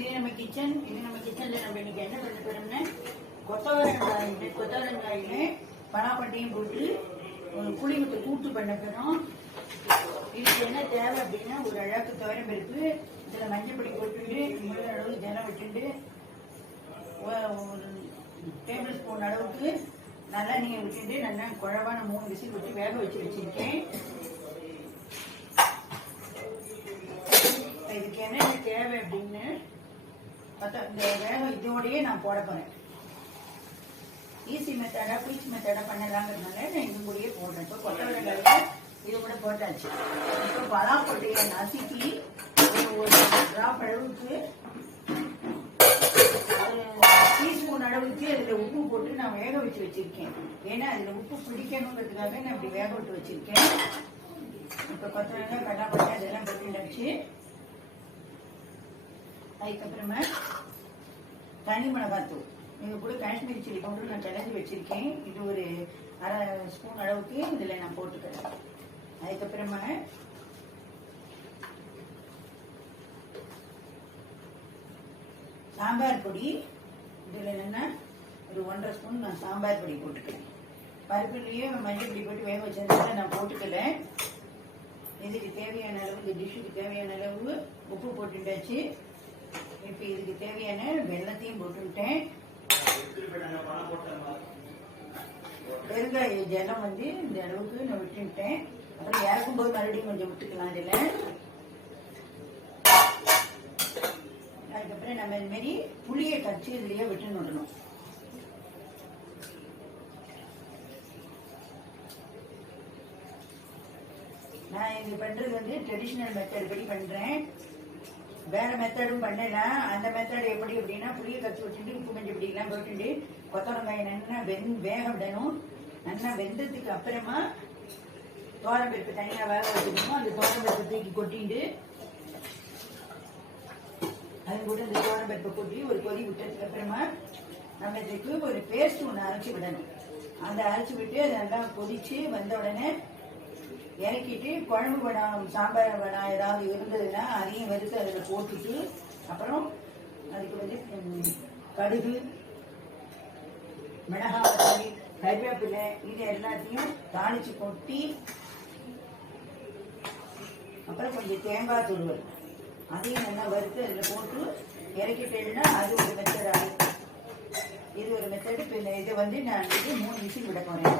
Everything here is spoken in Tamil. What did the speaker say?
இது நம்ம கிச்சன்ல நம்ம இன்னைக்கு என்ன பண்ண போறோம்னா கொத்தவரங்காயில பலாப்பட்டையும் போட்டு ஒரு புளி விட்டு கூட்டு பண்ண போறோம். இதுக்கு என்ன தேவை அப்படின்னா ஒரு அழகு துவரம் பருப்பு, இதுல மஞ்சப்பொடி போட்டுட்டு முழு அளவு ஜலம் விட்டுட்டு ஒரு டேபிள் ஸ்பூன் அளவுக்கு நல்லெண்ணெயை விட்டுட்டு நல்லா குழவான 3 விசில் விட்டு வேக வச்சிருக்கேன். இதுக்கு என்ன தேவை அப்படின்னு பார்த்தா இந்த வேகம் இதோடயே நான் போட போறேன். ஈஸி மெத்தடா குயிக் மெத்தடா பண்ணலாங்கிறதுனால நான் இது கூடயே போடுறேன். இப்போ கொத்தவரங்காய் இது கூட போட்டாச்சு. இப்போ பலாப்பட்டையை நசுக்கி ஒரு டிராப் அளவுக்கு ஒரு டீஸ்பூன் அளவுக்கு அதில் உப்பு போட்டு நான் வேக வச்சு வச்சிருக்கேன். ஏன்னா அதில் உப்பு பிடிக்கணுங்கிறதுக்காக நான் இப்படி வேக விட்டு வச்சிருக்கேன். இப்போ கொத்தவரங்காய் பலாப்பட்டை அதெல்லாம் போட்டுச்சு. அதுக்கப்புறமா தனி மிளகாத்தூள், இது கூட காஷ்மீரி சில்லி பவுடர் நான் கலந்து வச்சிருக்கேன். இது ஒரு அரை ஸ்பூன் அளவுக்கு இதில் நான் போட்டுக்கிறேன். அதுக்கப்புறமா சாம்பார் பொடி, இதில் என்னன்னா ஒரு 1.5 ஸ்பூன் நான் சாம்பார் பொடி போட்டுக்கிறேன். பருப்புலேயே மஞ்சள் பொடி போட்டு வேக வச்சதுனால நான் போட்டுக்கிறேன். இதுக்கு தேவையான அளவு, இந்த டிஷ்ஷுக்கு தேவையான அளவு உப்பு போட்டுட்டாச்சு. இப்போ இதுக்கு தேவையான வெள்ளத்தையும் போட்டுவிட்டேன். பெருங்காய ஜலம் இந்த அளவுக்கு நான் விட்டுட்டேன். அப்புறம் இறக்கும்போது மறுபடியும் கொஞ்சம் விட்டுக்கலாம். இதில் அதுக்கப்புறம் நம்ம இந்த மாதிரி புளியை கரைச்சி இதுலயே விட்டு விடணும். நான் இது பண்றது ட்ரெடிஷ்னல் மெத்தட் படி பண்றேன். வேற மெத்தடும் பண்ணலாம். அந்த மெத்தட் எப்படி அப்படின்னா புளியை கரைச்சி வச்சுட்டு உப்பு மஞ்சள் இப்படிலாம் போட்டுட்டு கொத்தவரங்காயை நல்லா வேக விடணும். நல்லா வெந்ததுக்கு அப்புறமா தோரம் பருப்பு தனியாக வேக வச்சுக்கணும். அந்த தோரம் பருப்பு தூக்கி கொட்டிட்டு அது கூட அந்த தோரம் பருப்பை கொட்டி ஒரு கொதி விட்டதுக்கு அப்புறமா நம்ம இதுக்கு ஒரு பேஸ்ட் ஒன்று அரைச்சி விடணும். அந்த அரைச்சி விட்டு அதை நல்லா கொதிச்சு வந்த உடனே இறக்கிட்டு குழம்பு வடம், சாம்பார் வடம் ஏதாவது இருந்ததுன்னா அதையும் வறுத்து அதில் போட்டுட்டு அப்புறம் அதுக்கு கடுகு, மிளகாய், கருவேப்பிலை இது எல்லாத்தையும் தாளிச்சு கொட்டி அப்புறம் கொஞ்சம் தேங்காய் துருவல் அதையும் நல்லா வறுத்து அதில் போட்டு இறக்கிட்டேன்னா அது ஒரு மெத்தட் ஆகும். இது ஒரு மெத்தடு. இப்போ இதை நான் 3 விசில் விட போறேன்.